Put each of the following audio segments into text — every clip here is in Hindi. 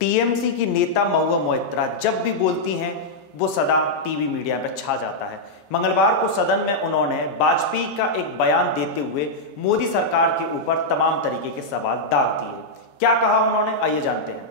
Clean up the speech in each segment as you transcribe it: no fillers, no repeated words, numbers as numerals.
टीएमसी की नेता महुआ मोइत्रा जब भी बोलती हैं वो सदा टीवी मीडिया पर छा जाता है। मंगलवार को सदन में उन्होंने वाजपेयी का एक बयान देते हुए मोदी सरकार के ऊपर तमाम तरीके के सवाल दाग दिए। क्या कहा उन्होंने, आइए जानते हैं।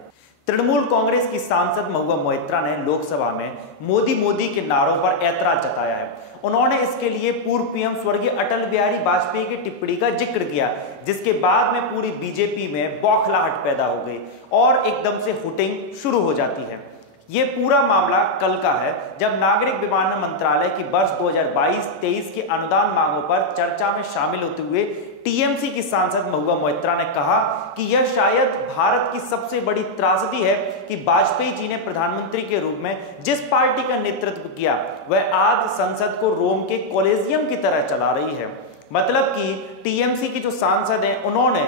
तृणमूल कांग्रेस की सांसद महुआ मोइत्रा ने लोकसभा में मोदी मोदी के नारों पर ऐतराज जताया है। उन्होंने इसके लिए पूर्व पीएम स्वर्गीय अटल बिहारी वाजपेयी की टिप्पणी का जिक्र किया, जिसके बाद में पूरी बीजेपी में बौखलाहट पैदा हो गई और एकदम से हुटिंग शुरू हो जाती है। ये पूरा मामला कल का है, जब नागरिक विमानन मंत्रालय की वर्ष 2022-23 की अनुदान मांगों पर चर्चा में शामिल होते हुए टीएमसी की सांसद महुआ मोइत्रा ने कहा कि यह शायद भारत की सबसे बड़ी त्रासदी है कि वाजपेयी जी ने प्रधानमंत्री के रूप में जिस पार्टी का नेतृत्व किया वह आज संसद को रोम के कॉलेजियम की तरह चला रही है। मतलब कि टीएमसी की जो सांसद हैं उन्होंने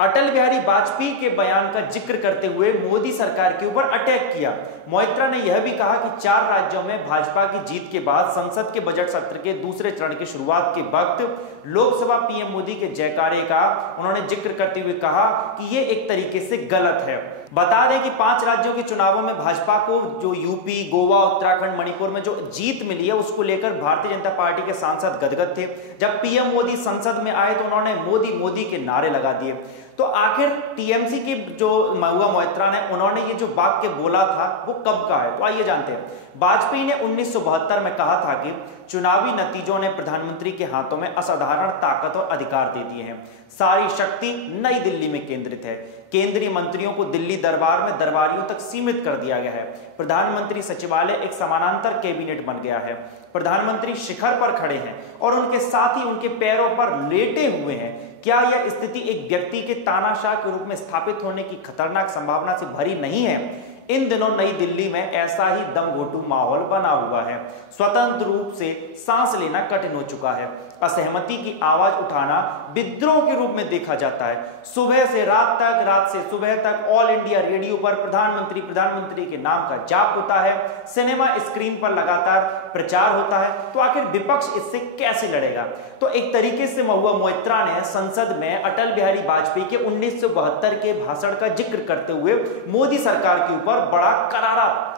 अटल बिहारी वाजपेयी के बयान का जिक्र करते हुए मोदी सरकार के ऊपर अटैक किया। मोइत्रा ने यह भी कहा कि 4 राज्यों में भाजपा की जीत के बाद संसद के बजट सत्र के दूसरे चरण की शुरुआत के वक्त लोकसभा पीएम मोदी के जयकारे का उन्होंने जिक्र करते हुए कहा कि यह एक तरीके से गलत है। बता दें कि 5 राज्यों के चुनावों में भाजपा को जो यूपी, गोवा, उत्तराखंड, मणिपुर में जो जीत मिली है उसको लेकर भारतीय जनता पार्टी के सांसद गदगद थे। जब पीएम मोदी संसद में आए तो उन्होंने मोदी मोदी के नारे लगा दिए। तो आखिर टीएमसी की जो महुआ मोइत्रा ने उन्होंने ये जो वाक्य बोला था वो कब का है, तो आइए जानते हैं। वाजपेयी ने 1972 में कहा था कि चुनावी नतीजों ने प्रधानमंत्री के हाथों में असाधारण ताकत और अधिकार दे दिए हैं। सारी शक्ति नई दिल्ली में केंद्रित है। केंद्रीय मंत्रियों को दिल्ली दरबार में दरबारियों तक सीमित कर दिया गया है। प्रधानमंत्री सचिवालय एक समानांतर कैबिनेट बन गया है। प्रधानमंत्री शिखर पर खड़े हैं और उनके साथ ही उनके पैरों पर लेटे हुए हैं। क्या यह स्थिति एक व्यक्ति के तानाशाह के रूप में स्थापित होने की खतरनाक संभावना से भरी नहीं है? इन दिनों नई दिल्ली में ऐसा ही दमघोटू माहौल बना हुआ है। स्वतंत्र रूप से सांस लेना कठिन हो चुका है। असहमति की आवाज उठाना विद्रोह के रूप में देखा जाता है। सुबह से रात तक, रात से सुबह तक ऑल इंडिया रेडियो पर प्रधानमंत्री के नाम का जाप होता है। सिनेमा स्क्रीन पर लगातार प्रचार होता है। तो आखिर विपक्ष इससे कैसे लड़ेगा? तो एक तरीके से महुआ मोइत्रा ने संसद में अटल बिहारी वाजपेयी के 1972 के भाषण का जिक्र करते हुए मोदी सरकार के ऊपर बड़ा करारा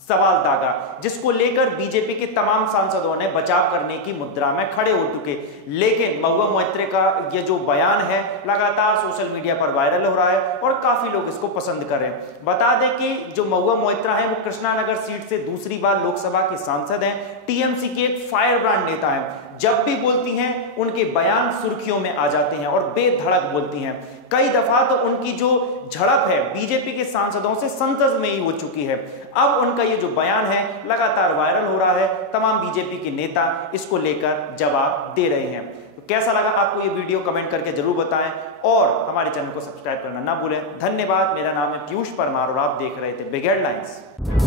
सवाल दागा, जिसको लेकर बीजेपी के तमाम सांसदों ने बचाव करने की मुद्रा में खड़े हो चुके। लेकिन महुआ मोइत्रा का यह जो बयान है लगातार सोशल मीडिया पर वायरल हो रहा है और काफी लोग इसको पसंद कर रहे हैं। बता दें कि जो महुआ मोइत्रा है वो कृष्णानगर सीट से दूसरी बार लोकसभा के सांसद हैं। टीएमसी के एक फायर ब्रांड नेता है। जब भी बोलती हैं उनके बयान सुर्खियों में आ जाते हैं और बेधड़क बोलती हैं। कई दफा तो उनकी जो झड़प है बीजेपी के सांसदों से संसद में ही हो चुकी है। अब उनका ये जो बयान है लगातार वायरल हो रहा है। तमाम बीजेपी के नेता इसको लेकर जवाब दे रहे हैं। तो कैसा लगा आपको ये वीडियो, कमेंट करके जरूर बताएं और हमारे चैनल को सब्सक्राइब करना ना भूलें। धन्यवाद। मेरा नाम है पीयूष परमार और आप देख रहे थे बिग हेडलाइंस।